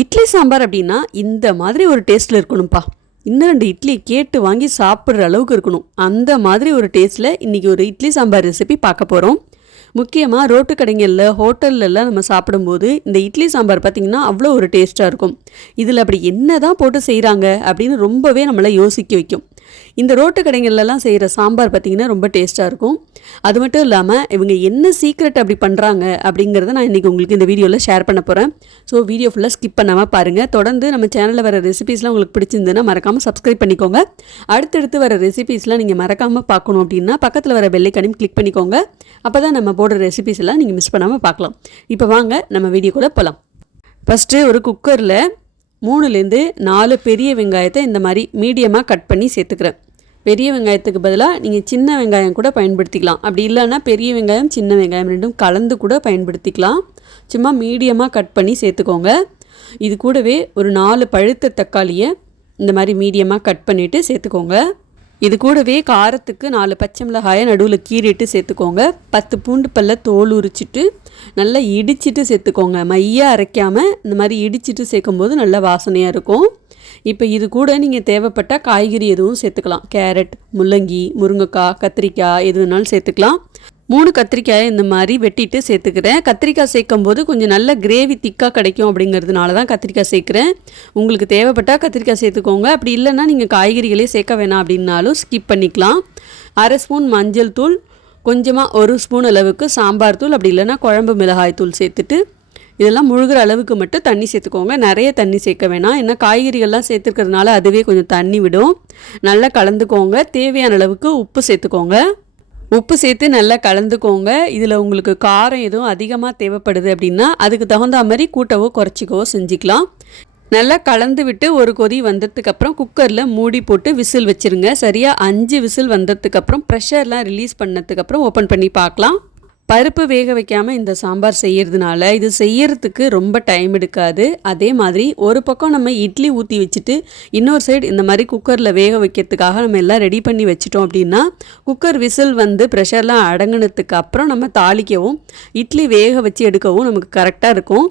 இட்லி சாம்பார் அப்படின்னா இந்த மாதிரி ஒரு டேஸ்ட்டில் இருக்கணும்ப்பா. இன்னும் ரெண்டு இட்லி கேட்டு வாங்கி சாப்பிட்ற அளவுக்கு இருக்கணும். அந்த மாதிரி ஒரு டேஸ்ட்டில் இன்றைக்கி ஒரு இட்லி சாம்பார் ரெசிபி பார்க்க போகிறோம் முக்கியமாக ரோட்டு கடைகளில் ஹோட்டல்லலாம் நம்ம சாப்பிடும்போது இந்த இட்லி சாம்பார் பார்த்திங்கன்னா அவ்வளோ ஒரு டேஸ்ட்டாக இருக்கும். இதில் அப்படி என்ன தான் போட்டு செய்கிறாங்க அப்படின்னு ரொம்பவே நம்மளை யோசிக்க வைக்கும். இந்த ரோட்டு கடைகள்லாம் செய்கிற சாம்பார் பார்த்திங்கன்னா ரொம்ப டேஸ்ட்டாக இருக்கும். அது மட்டும் இல்லாமல் இவங்க என்ன சீக்ரெட் அப்படி பண்ணுறாங்க அப்படிங்கிறத நான் இன்றைக்கி உங்களுக்கு இந்த வீடியோவில் ஷேர் பண்ண போகிறேன் ஸோ வீடியோ ஃபுல்லாக ஸ்கிப் பண்ணாமல் பாருங்கள் தொடர்ந்து நம்ம சேனலில் வர ரெசிபீஸ்லாம் உங்களுக்கு பிடிச்சிருந்துன்னா மறக்காமல் சப்ஸ்கிரைப் பண்ணிக்கோங்க. அடுத்தடுத்து வர ரெசிபீஸ்லாம் நீங்கள் மறக்காமல் பார்க்கணும் அப்படின்னா பக்கத்தில் வர பெல்லைக்கனையும் கிளிக் பண்ணிக்கோங்க. அப்போ தான் நம்ம போடுற ரெசிபீஸ் எல்லாம் நீங்கள் மிஸ் பண்ணாமல் பார்க்கலாம். இப்போ வாங்க நம்ம வீடியோக்குள்ளே போகலாம் ஃபஸ்ட்டு ஒரு குக்கரில் மூணுலேருந்து நாலு பெரிய வெங்காயத்தை இந்த மாதிரி மீடியமாக கட் பண்ணி சேர்த்துக்கிறேன். பெரிய வெங்காயத்துக்கு பதிலாக நீங்கள் சின்ன வெங்காயம் கூட பயன்படுத்திக்கலாம். அப்படி இல்லைன்னா பெரிய வெங்காயம் சின்ன வெங்காயம் ரெண்டும் கலந்து கூட பயன்படுத்திக்கலாம். சும்மா மீடியமாக கட் பண்ணி சேர்த்துக்கோங்க. இது கூடவே ஒரு நாலு பழுத்த தக்காளியை இந்த மாதிரி மீடியமாக கட் பண்ணிவிட்டு சேர்த்துக்கோங்க. இது கூடவே காரத்துக்கு நாலு பச்சை மிளகாயை நடுவில் கீறிட்டு சேர்த்துக்கோங்க. பத்து பூண்டு பல்ல தோல் உரிச்சிட்டு நல்லா இடிச்சிட்டு சேர்த்துக்கோங்க. மையாக அரைக்காமல் இந்த மாதிரி இடிச்சிட்டு சேர்க்கும்போது நல்ல வாசனையாக இருக்கும். இப்போ இது கூட நீங்கள் தேவைப்பட்ட காய்கறி எதுவும் சேர்த்துக்கலாம். கேரட் முள்ளங்கி முருங்கைக்காய் கத்திரிக்காய் எது வேணாலும் சேர்த்துக்கலாம். மூணு கத்திரிக்காயை இந்த மாதிரி வெட்டிட்டு சேர்த்துக்கிறேன். கத்திரிக்காய் சேர்க்கும் போது கொஞ்சம் நல்ல கிரேவி திக்காக கிடைக்கும் அப்படிங்கிறதுனால தான் கத்திரிக்காய் சேர்க்குறேன். உங்களுக்கு தேவைப்பட்டால் கத்திரிக்காய் சேர்த்துக்கோங்க. அப்படி இல்லைன்னா நீங்கள் காய்கறிகளே சேர்க்க வேணாம் அப்படின்னாலும் ஸ்கிப் பண்ணிக்கலாம். அரை ஸ்பூன் மஞ்சள் தூள் கொஞ்சமாக ஒரு ஸ்பூன் அளவுக்கு சாம்பார் தூள் அப்படி இல்லைன்னா குழம்பு மிளகாய் தூள் சேர்த்துட்டு இதெல்லாம் முழுகிற அளவுக்கு மட்டும் தண்ணி சேர்த்துக்கோங்க. நிறைய தண்ணி சேர்க்க வேணாம். ஏன்னா காய்கறிகள்லாம் சேர்த்துக்கிறதுனால அதுவே கொஞ்சம் தண்ணி விடும். நல்லா கலந்துக்கோங்க. தேவையான அளவுக்கு உப்பு சேர்த்துக்கோங்க. உப்பு சேர்த்து நல்லா கலந்துக்கோங்க. இதில் உங்களுக்கு காரம் எதுவும் அதிகமாக தேவைப்படுது அப்படின்னா அதுக்கு தகுந்த மாதிரி கூட்டவோ குறைச்சிக்கவோ செஞ்சுக்கலாம். நல்லா கலந்து விட்டு ஒரு கொதி வந்ததுக்கப்புறம் குக்கரில் மூடி போட்டு விசில் வச்சுருங்க. சரியாக அஞ்சு விசில் வந்ததுக்கப்புறம் ப்ரெஷர்லாம் ரிலீஸ் பண்ணதுக்கப்புறம் ஓப்பன் பண்ணி பார்க்கலாம். பருப்பு வேக வைக்காமல் இந்த சாம்பார் செய்கிறதுனால இது செய்யறதுக்கு ரொம்ப டைம் எடுக்காது. அதே மாதிரி ஒரு பக்கம் நம்ம இட்லி ஊற்றி வச்சுட்டு இன்னொரு சைடு இந்த மாதிரி குக்கரில் வேக வைக்கிறதுக்காக நம்ம எல்லாம் ரெடி பண்ணி வச்சிட்டோம் அப்படின்னா குக்கர் விசில் வந்து ப்ரெஷர்லாம் அடங்கினதுக்கு அப்புறம் நம்ம தாளிக்கவும் இட்லி வேக வச்சு எடுக்கவும் நமக்கு கரெக்டாக இருக்கும்.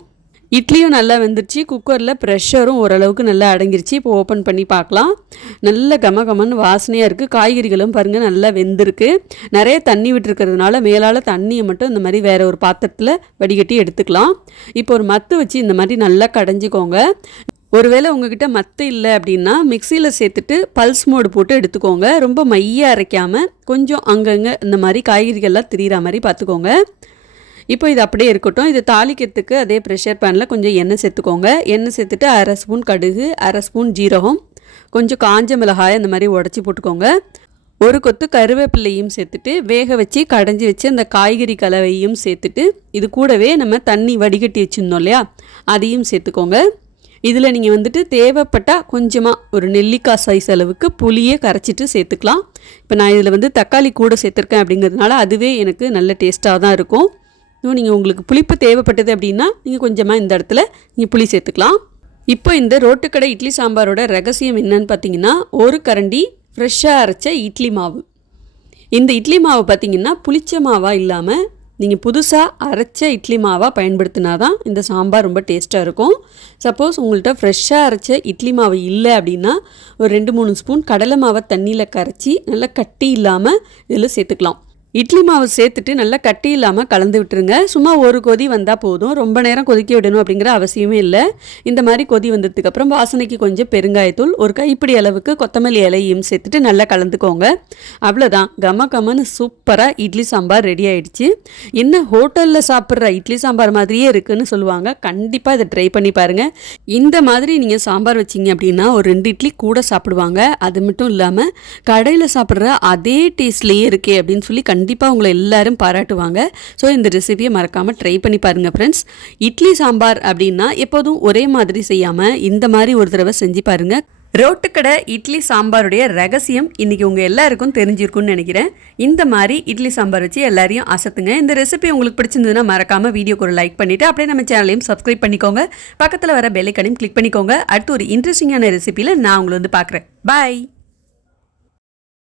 இட்லியும் நல்லா வெந்துருச்சு குக்கரில் ப்ரெஷரும் ஓரளவுக்கு நல்லா அடங்கிருச்சு. இப்போ ஓப்பன் பண்ணி பார்க்கலாம். நல்ல கம கமன்னு வாசனையாக இருக்குது காய்கறிகளும் பாருங்கள் நல்லா வெந்திருக்கு. நிறைய தண்ணி விட்டுருக்கிறதுனால மேலால் தண்ணியை மட்டும் இந்த மாதிரி வேறு ஒரு பாத்திரத்தில் வடிகட்டி எடுத்துக்கலாம். இப்போ ஒரு மத்து வச்சு இந்த மாதிரி நல்லா கடைஞ்சிக்கோங்க. ஒருவேளை உங்ககிட்ட மத்து இல்லை அப்படின்னா மிக்சியில் சேர்த்துட்டு பல்ஸ் மோடு போட்டு எடுத்துக்கோங்க. ரொம்ப மைய அரைக்காமல் கொஞ்சம் அங்கங்கே இந்த மாதிரி காய்கறிகள்லாம் திரிகிற மாதிரி பார்த்துக்கோங்க. இப்போ இது அப்படியே இருக்கட்டும். இது தாளிக்கிறதுக்கு அதே ப்ரெஷர் பேனில் கொஞ்சம் எண்ணெய் சேர்த்துக்கோங்க. எண்ணெய் சேர்த்துட்டு அரை ஸ்பூன் கடுகு அரை ஸ்பூன் ஜீரகம் கொஞ்சம் காஞ்ச மிளகாய் அந்த மாதிரி உடச்சி போட்டுக்கோங்க. ஒரு கொத்து கருவேப்பிள்ளையும் சேர்த்துட்டு வேக வச்சு கடைஞ்சி வச்சு அந்த காய்கறி கலவையும் சேர்த்துட்டு இது கூடவே நம்ம தண்ணி வடிகட்டி வச்சுருந்தோம் இல்லையா? அதையும் சேர்த்துக்கோங்க. இதில் நீங்கள் வந்துட்டு தேவைப்பட்டால் கொஞ்சமாக ஒரு நெல்லிக்காய் சைஸ் அளவுக்கு புளியே கரைச்சிட்டு சேர்த்துக்கலாம். இப்போ நான் இதில் வந்து தக்காளி கூட சேர்த்துருக்கேன் அப்படிங்கிறதுனால அதுவே எனக்கு நல்ல டேஸ்ட்டாக தான் இருக்கும். இன்னும் நீங்கள் உங்களுக்கு புளிப்பு தேவைப்பட்டது அப்படின்னா நீங்கள் கொஞ்சமாக இந்த இடத்துல நீங்கள் புளி சேர்த்துக்கலாம். இப்போ இந்த ரோட்டுக்கடை இட்லி சாம்பாரோட ரகசியம் என்னன்னு பார்த்தீங்கன்னா ஒரு கரண்டி ஃப்ரெஷ்ஷாக அரைச்ச இட்லி மாவு. இந்த இட்லி மாவு பார்த்தீங்கன்னா புளிச்ச மாவாக இல்லாமல் நீங்கள் புதுசாக அரைச்ச இட்லி மாவாக பயன்படுத்தினா தான் இந்த சாம்பார் ரொம்ப டேஸ்ட்டாக இருக்கும். சப்போஸ் உங்கள்கிட்ட ஃப்ரெஷ்ஷாக அரைச்ச இட்லி மாவு இல்லை அப்படின்னா ஒரு ரெண்டு மூணு ஸ்பூன் கடலை மாவை தண்ணியில் கரைச்சி நல்லா கட்டி இல்லாமல் இதில் சேர்த்துக்கலாம். இட்லி மாவு சேர்த்துட்டு நல்லா கட்டி இல்லாமல் கலந்து விட்டுருங்க. சும்மா ஒரு கொதி வந்தால் போதும். ரொம்ப நேரம் கொதிக்க விடணும் அப்படிங்கிற அவசியமே இல்லை. இந்த மாதிரி கொதி வந்ததுக்கப்புறம் வாசனைக்கு கொஞ்சம் பெருங்காயத்தூள் ஒரு கைப்பிடி அளவுக்கு கொத்தமல்லி இலையும் சேர்த்துட்டு நல்லா கலந்துக்கோங்க. அவ்வளோதான் கம கமன்னு சூப்பராக இட்லி சாம்பார் ரெடி ஆயிடுச்சு. என்ன ஹோட்டலில் சாப்பிட்ற இட்லி சாம்பார் மாதிரியே இருக்குன்னு சொல்லுவாங்க. கண்டிப்பாக இதை ட்ரை பண்ணி பாருங்கள் இந்த மாதிரி நீங்கள் சாம்பார் வச்சிங்க அப்படின்னா ஒரு ரெண்டு இட்லி கூட சாப்பிடுவாங்க. அது மட்டும் இல்லாமல் கடையில் சாப்பிட்ற அதே டேஸ்ட்லேயே இருக்கே அப்படின்னு சொல்லி கண்டிப்பாக உங்களை எல்லாரும் பாராட்டுவாங்க. ஸோ இந்த ரெசிபியை மறக்காமல் ட்ரை பண்ணி பாருங்கள் ஃப்ரெண்ட்ஸ் இட்லி சாம்பார் அப்படின்னா எப்போதும் ஒரே மாதிரி செய்யாமல் இந்த மாதிரி ஒரு தடவை செஞ்சு பாருங்கள் ரோட்டுக்கடை இட்லி சாம்பாருடைய ரகசியம் இன்றைக்கி உங்கள் எல்லாருக்கும் தெரிஞ்சிருக்கும்னு நினைக்கிறேன். இந்த மாதிரி இட்லி சாம்பார் வச்சு எல்லாரையும் அசத்துங்க. இந்த ரெசிபி உங்களுக்கு பிடிச்சிருந்ததுன்னா மறக்காமல் வீடியோக்கு ஒரு லைக் பண்ணிவிட்டு அப்படியே நம்ம சேனலையும் சப்ஸ்கிரைப் பண்ணிக்கோங்க. பக்கத்தில் வர பெல்லைக்கனையும் கிளிக் பண்ணிக்கோங்க. அடுத்து ஒரு இன்ட்ரெஸ்டிங்கான ரெசிபியில் நான் உங்களை வந்து பார்க்குறேன். பாய்